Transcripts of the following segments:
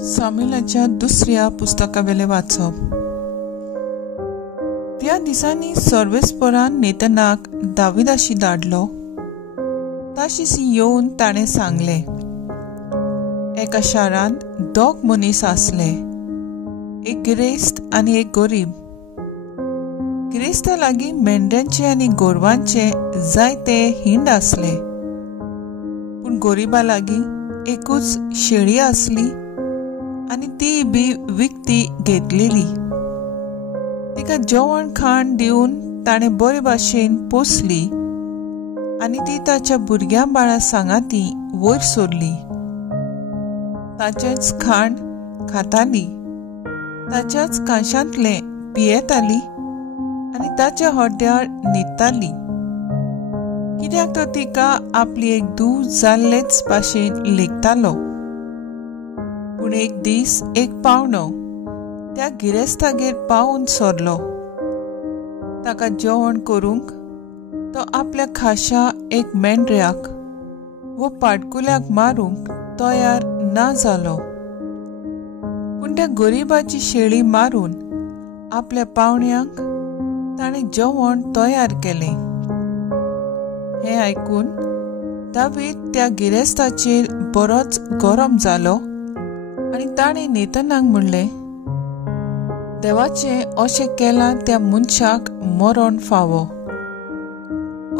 सामुएलाच्या दुसऱ्या पुस्तकावेले वाचप. त्या दिसांनी सर्वेस्परान नेतनाक दाविदाशी धाडलो. ताशीच येवन ताणें सांगले, एका शारांत दोग मनीस आसले, एक गिरेस्त आनी एक गरीब. गिरेस्ता लागीं मेंढ्यांचे आनी गोरवांचे जायते हिंड आसले, पूण गरीबा लागीं एकूच शेळी आसली आनी ती बी विकती घेतलेली. तिका जेवण खाण दिवन ताणें बरे भाशेन पोसली आनी ती ताच्या भुरग्यां बाळा सांगाती वयर सोरली. ताचेच खाण खाताली, ताच्याच कांशांतले पियेताली आनी ताच्या हड्ड्यार न्हिदताली, कित्याक तो तिका आपली एक धूव जाल्लेच भाशेन लेखतालो. पूण एक दीस एक पावणो त्या गिरेस्तागेर पावून सोरलो. ताका जेवण करूंक तो आपल्या खाशा एक मेंढऱ्याक वो पाडकुल्याक मारूंक तयार ना जालो. पूण त्या गरीबाची शेळी मारून आपल्या पावण्यांक ताणें जेवण तयार केलें. हें आयकून दावीद त्या गिरेस्ताचेर बरोच गरम जालो आनी ताणें नेतनाक म्हणलें, देवाचें अशें केलां त्या मनशाक मरण फावो.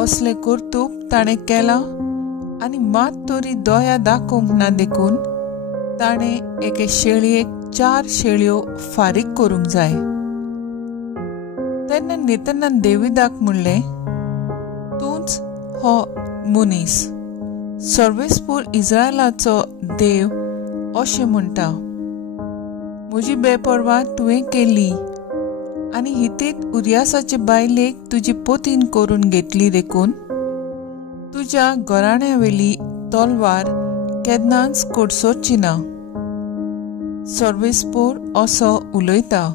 असलें कर्तूब ताणें केलां आनी मात तरी दया दाखोवंक ना देखून ताणें एके शेळयेक 4 शेळयो फारीक करूंक जाय. तेन्ना नेतनान दाविदाक म्हणलें, तूंच हो मनीस. सर्वेस्पूर इस्रायलाचो देव अशें म्हणटा, म्हजी बेपरवा तुवें केली आनी हितीत उरियासाचे बायलेक तुजी पोतीन करून घेतली देखून तुज्या घराण्यावेली तलवार केन्नाच कोडसोरची ना. सर्वेस्पूर असो उलयता,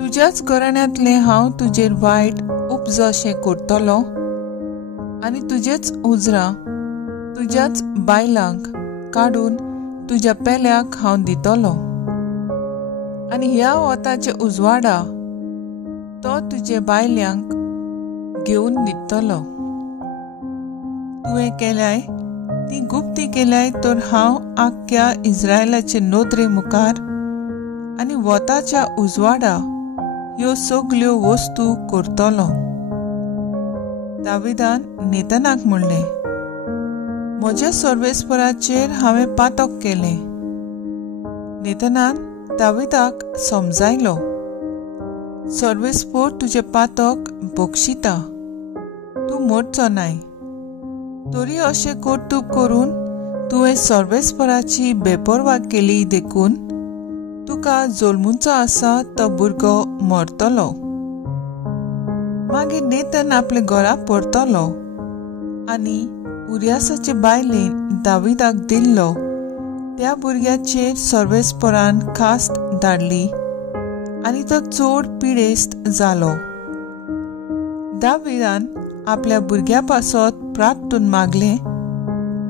तुज्याच घराण्यांतलें हांव तुजेर वायट उपजशें करतलों आनी तुजेच उजरां तुज्याच बायलांक काडून तुज्या पेल्याक हांव दितलो आनी ह्या वताच्या उजवाडा तो तुजे बायल्यांक घेवन न्हिदतलो. तुवें केल्याय ती गुप्ती केल्याय तर हांव आख्ख्या इस्रायलाचे नोदरे मुखार आनी वताच्या उजवाडा ह्यो सगल्यो वस्तू करतलो. दाविदान नेतनाक म्हणलें, म्हज्या सर्वेस्पराचेर हांवें पातक केलें. नेतनान दाविदाक समजायलो, सर्वेस्पोर तुजें पातक बक्षिता, तूं मरचो नाय. तरी अशें कर्तूब करून तुवें सर्वेस्पराची बेपरवा केली देखून तुका जल्मुचो आसा तो भुरगो मरतलो. मागीर नेतन आपल्या घरा परतलो आनी उरियासाचे बायलेन दाविदाक दिल्लो त्या भुरग्याचेर सर्वेस्परान खास्त धाडली आनी तो चड पिडेस्त जालो. दाविदान आपल्या भुरग्या पासत प्रार्थून मागलें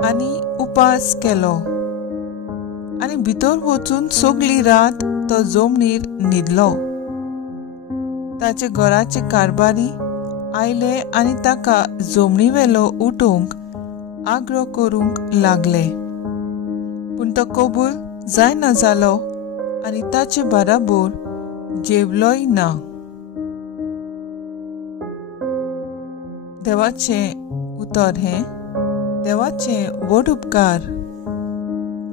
आनी उपास केलो आनी भितर वचून सगळी रात तो जमनीर न्हिदलो. ताचे घराचे कारबारी आयले आनी ताका जमनीवेलो उठोवंक आग्रो करूंक लागले, पूण तो कबूल जायना जालो आनी ताचे बाराबर जेवलोय ना. देवाचें उतर हें देवाचें व्हड उपकार.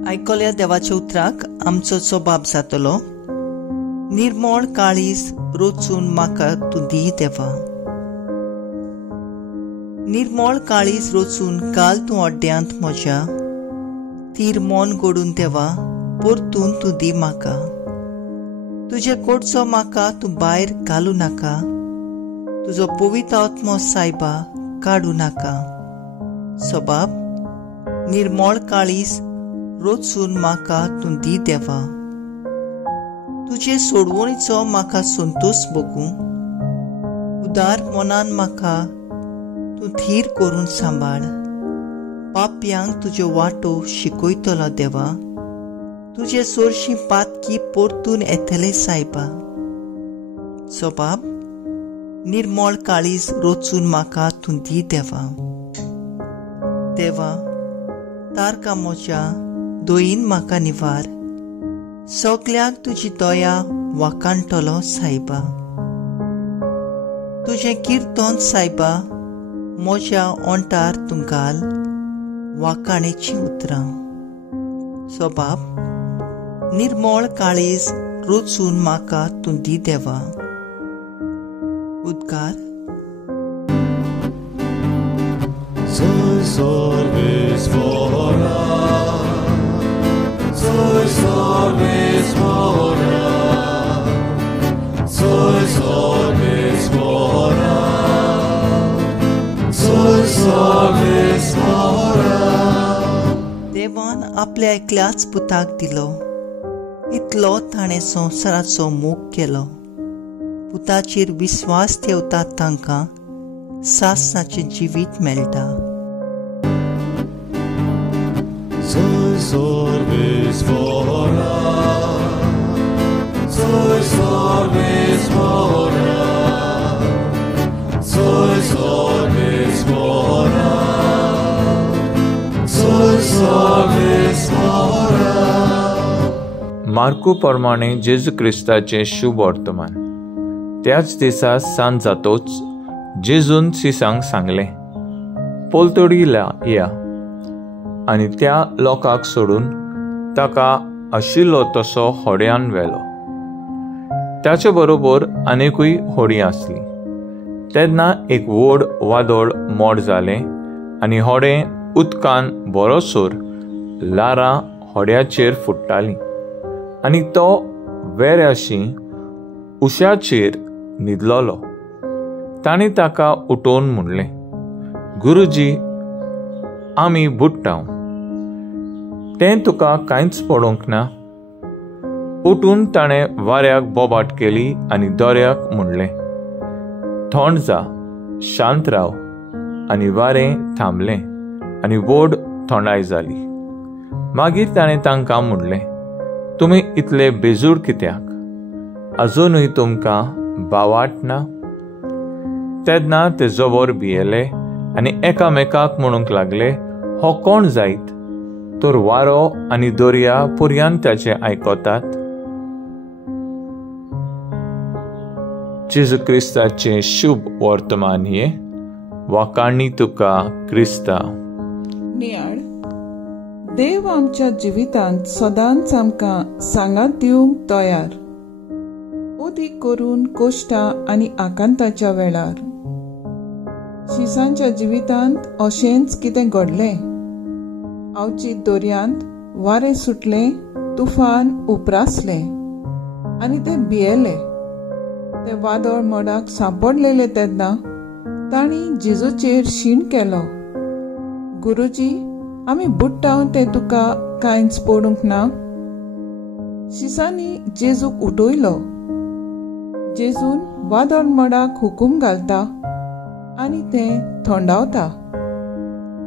आयकल्या देवाच्या उतराक आमचो जबाब जातलो, निर्मळ काळीज रोचून म्हाका तूं दी देवा. निर्मळ काळीज रोचून घाल तूं ओड्ड्यांत म्हज्या. तीर मन घडून देवा परतून तूं दी म्हाका. तुजे कोडचो म्हाका तूं भायर घालूं नाका. तुजो पवित्र आत्मो सायबा काडूं नाका. सबाब निर्मळ काळीज रोचून म्हाका तूं दी देवा. तुजे सोडवणीचो म्हाका संतोष भोगूं. उदार मनान म्हाका तूं थीर करून सांबाळ. पाप्यांक तुज्यो वाटो शिकयतलो देवा. तुजे चोरशी पातकी परतून येतले सायबा. सो बाब, निर्मळ काळीज रोचून म्हाका तूं दी देवा. देवा, तारका म्हज्या दोयीन म्हाका निवार. सगळ्याक तुजी दया वाकाणटलो सायबा. तुजें किर्तन सायबा म्हज्या ओंठार तूं घाल वाकाणेची उतरां. सो बाब, निर्मळ काळीज रोचून म्हाका तूं दी देवा. उद्गार. Soy solvis mora, soy solvis mora, soy solvis mora, soy solvis mora. देवान आपल्या एकल्याच पुताक दिलो. इतलो ताणें संवसाराचो मोग केलो. पुताचेर विस्वास ठेवतात तांकां सासनाचें जिवीत मेळटा. Soy solvis mora, soy solvis mora, soy solvis mora, soy solvis mora. मार्कू प्रमाणे जेजू क्रिस्ताचे शुभ वर्तमान. त्याच दिसा सांज जातोच जेजून सिसांक सांगलें, पोलतोडीला या आनी त्या लोकांक सोडून ताका आशिल्लो तसो होड्यान व्हेलो. ताचे बरोबर आनीकूय होडी आसली. तेन्ना एक व्हड वादळ मोड जालें आनी होडें उदकान बरोसोर लारां होड्याचेर फुट्टालीं आनी तो वेऱ्याशी उश्याचेर न्हिदलोलो. तांणी ताका उठोवन म्हणलें, गुरुजी, आमी बुडटाव. तें तुका कांयच पडोवंक ना? उठून ताणें वाऱ्याक बोबाट केली आनी दोऱ्याक म्हणलें, थंड जा, शांत राव. आनी वारें थांबलें आनी व्हड थंडाय जाली. मागीर ताणें तांकां म्हणलें, तुमी इतले बेजूड कित्याक? अजुनूय तुमकां बावाट ना? तेन्ना ते जोबोर भियेले आनी एकामेकाक म्हणूंक लागले, हो कोण जायत? तर वारो आनी दर्या पुर्यान ताचें आयकतात. जेजू क्रिस्ताचें शुभ वर्तमान हे वाकाणी तुका क्रिस्ता. नियाळ. देव आमच्या जिवितांत सदांच आमकां सांगात दिवंक तयार, ओदी करून कोश्टां आनी आकांताच्या वेळार. शिसांच्या जिवितांत अशेंच कितें घडलें. आवची दर्यांत वारें सुटलें, तुफान उप्रासलें आनी ते भियेले. ते वादळ मोडाक सांपडलेले तेन्ना तांणी जेजूचेर शीण केलो, गुरुजी, आमी बुडटाव तें तुका कांयच पडूंक ना? शिसांनी जेजूक उठयलो. जेजून वादळ मोडाक हुकूम घालता आनी तें थंडावता.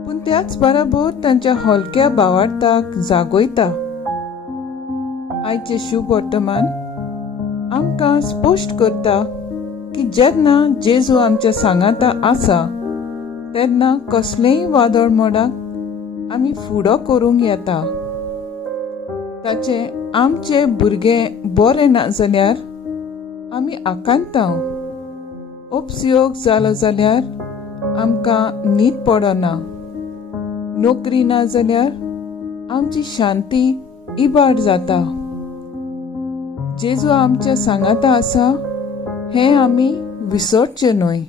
पूण त्याच बरोबर तांच्या हलक्या भावार्थाक जागयता. आयचे शुभ वर्तमान आमकां स्पश्ट करता की जेन्ना जेजू आमच्या सांगाता आसा तेन्ना कसलेंय वादळ मोडाक आमी फुडो करूंक येता. ताचें आमचें भुरगें बरें ना जाल्यार आमी आकांताव. उपयोग जालो जाल्यार आमकां न्हीद पडना. नोकरी ना जाल्यार आमची शांती इबाड जाता. जेजू आमच्या सांगाता आसा हें आमी विसरचें न्हय.